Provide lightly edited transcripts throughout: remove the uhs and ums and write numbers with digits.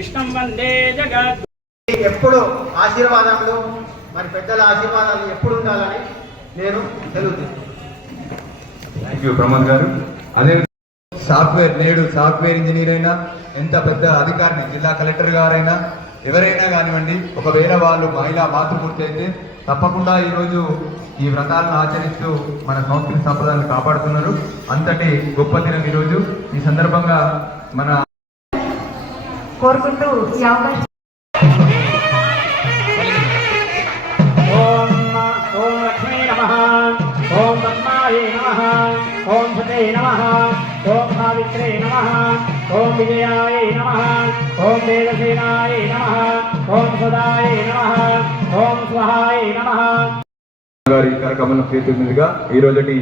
కృష్ణం వందే జగత్. ఎప్పుడు ఆశీర్వాదాలు మరి పెద్దల ఆశీర్వాదాలు ఎప్పుడు ఉండాలని నేను తెలుగుతున్నాను. థ్యాంక్ యూ ప్రమోద్ గారు. అదే నేడు సాఫ్ట్వేర్ ఇంజనీర్ అయినా, ఎంత పెద్ద అధికారిని జిల్లా కలెక్టర్ గారైనా, ఎవరైనా కానివ్వండి, ఒకవేళ వాళ్ళు మహిళా మాతృమూర్తి అయితే తప్పకుండా ఈరోజు ఈ వ్రతాలను ఆచరిస్తూ మన సంస్కృతి సంప్రదాయాలను కాపాడుతున్నారు. అంతటి గొప్ప దినం ఈరోజు. ఈ సందర్భంగా మన కోరుకుంటూ ఈ అవకాశం ఓం లక్ష్మీ నమః, ఓం పద్మాయే నమః, ఓం సతే నమః, ఓం సావిత్రే నమః, ఓం విజయాయ నమః, ఓం దేవసేనాయ నమః, ఓం సదాయ నమః, ఓం స్వహాయ నమః. గారి కార్యక్రమం చేతి మీదుగా ఈ రోజుటి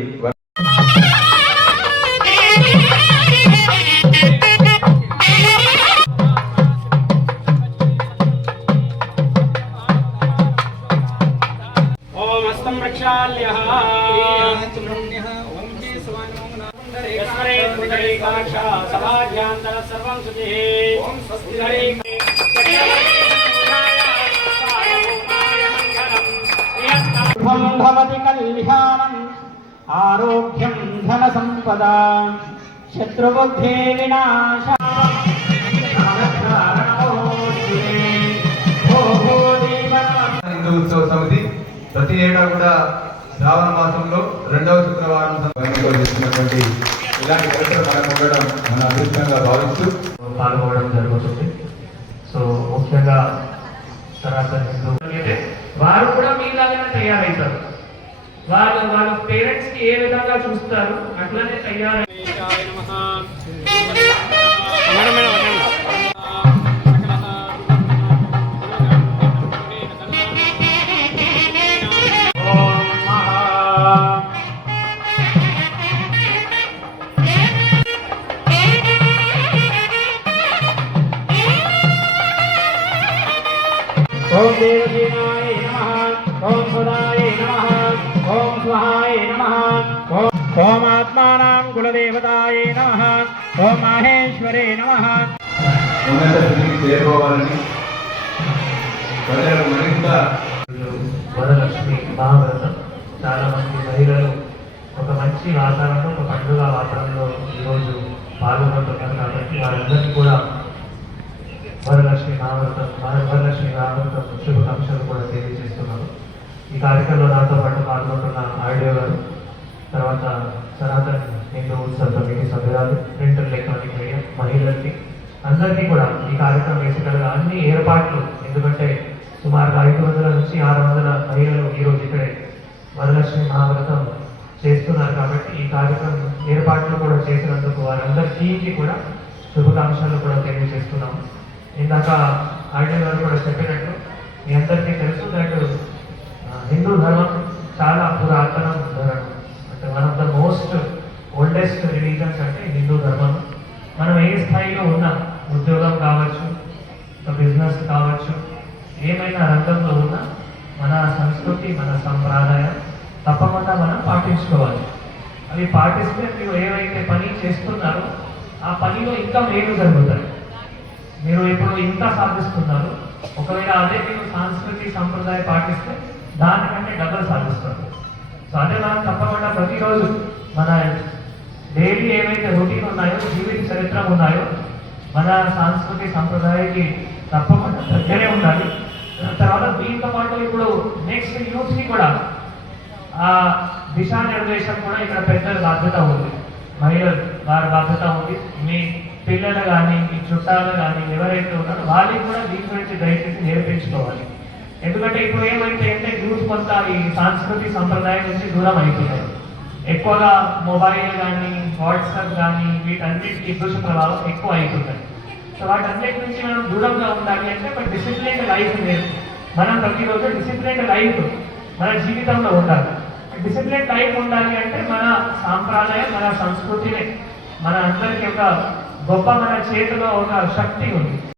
భవతి కళ్యాణం ఆరోగ్యం ధన సంపద శత్రుబుద్ధి వినాశ. హిందూ ఉత్సవ సమితి ప్రతి ఏటా కూడా శ్రావణ మాసంలో 2వ శుక్రవారం చేస్తున్నటువంటి ఇలాంటి కార్యక్రమం మనకు ఉండడం మన అదృష్టంగా భావిస్తూ పాల్గొనడం జరుగుతుంది. సో ముఖ్యంగా సనాతన హిందూ వారు కూడా మీలాగానే తయారవుతారు. వాళ్ళ పేరెంట్స్ కి ఏ విధంగా చూస్తారు అట్లనే తయారై ఓం దేవసేనాయ నమః, ఓం సదాయ నమః, ఓం స్వహాయ నమః, ఓం ఆత్మానాం కులదేవతాయ నమః, ఓం మహేశ్వరే నమః. ఉన్నత స్థితికి చేరుకోవాలని ప్రజలకు మరింత వరలక్ష్మి మహావ్రతం చాలా మంది మహిళలు ఒక మంచి వాతావరణంలో, ఒక పండుగ వాతావరణంలో ఈరోజు పాల్గొంటున్నారు. కాబట్టి వారందరికీ కూడా వరలక్ష్మి మహావ్రతం శుభాకాంక్షలు కూడా తెలియజేస్తున్నారు. ఈ కార్యక్రమంలో నాతో పాటు పాల్గొంటున్న ఆడియో గారు, తర్వాత సనాతన హిందూ ఉత్సవ కమిటీ సభ్యురాలు, ప్రింట్ ఎలక్ట్రానిక్ మీడియా మహిళలకి అందరికీ కూడా ఈ కార్యక్రమం బేసికల్గా అన్ని ఏర్పాట్లు, ఎందుకంటే సుమారు 500 నుంచి 600 మహిళలు ఈరోజు ఇక్కడే వరలక్ష్మి మహావ్రతం చేస్తున్నారు. కాబట్టి ఈ కార్యక్రమం ఏర్పాట్లు కూడా చేసినందుకు వారందరికీ కూడా శుభాకాంక్షలు కూడా తెలియజేస్తున్నాము. ఇందాక ఆడియో గారు కూడా చెప్పినట్టు మీ అందరికీ తెలుసు దట్ హిందూ ధర్మం చాలా పురాతన ధర్మం. అంటే one of the most oldest religions అంటే హిందూ ధర్మం. మనం ఏ స్థాయిలో ఉన్నా, ఉద్యోగం కావచ్చు, ఒక బిజినెస్ కావచ్చు, ఏమైనా రంగంలో ఉన్నా మన సంస్కృతి, మన సంప్రదాయం తప్పకుండా మనం పాటించుకోవాలి. అవి పాటిస్తే మీరు ఏవైతే పని చేస్తున్నారో ఆ పనిలో ఇంకా మేలు జరుగుతాయి. మీరు ఇప్పుడు ఇంకా సాధిస్తున్నారు, ఒకవేళ అదే మీరు సంస్కృతి సంప్రదాయం పాటిస్తే దానికంటే డబల్ సాధిస్తారు. సో అదే మనం తప్పకుండా ప్రతిరోజు మన డైలీ ఏవైతే రొటీన్ ఉన్నాయో, జీవిత చరిత్ర ఉన్నాయో, మన సంస్కృతి సంప్రదాయానికి తప్పకుండా దగ్గరే ఉండాలి. తర్వాత దీంతో పాటు ఇప్పుడు నెక్స్ట్ యూత్కి కూడా ఆ దిశానిర్దేశం కూడా ఇక్కడ పెద్దల బాధ్యత ఉంది, మహిళలు వారి బాధ్యత ఉంది. మీ పిల్లలు కానీ, మీ చుట్టాలు కానీ ఎవరైతే ఉన్నారో వాళ్ళకి కూడా దీని గురించి దయచేసి నేర్పించుకోవాలి. ఎందుకంటే ఇప్పుడు ఏమైతే అంటే యూత్ కొంత ఈ సాంస్కృతిక సంప్రదాయం నుంచి దూరం అయిపోతారు. ఎక్కువగా మొబైల్ కానీ, వాట్సాప్ కానీ వీటన్నిటికీ దుష్ప్రభావం ఎక్కువ అయిపోతాయి. సో వాటన్నిటి నుంచి మనం దూరంగా ఉండాలి అంటే ఒక డిసిప్లిన్ లైఫ్ లేదు. మనం ప్రతిరోజు డిసిప్లిన్ లైఫ్ మన జీవితంలో ఉండాలి. డిసిప్లిన్ లైఫ్ ఉండాలి అంటే మన సాంప్రదాయం, మన సంస్కృతిని మన అందరికీ ఒక గొప్ప, మన చేతిలో ఒక శక్తి ఉంది.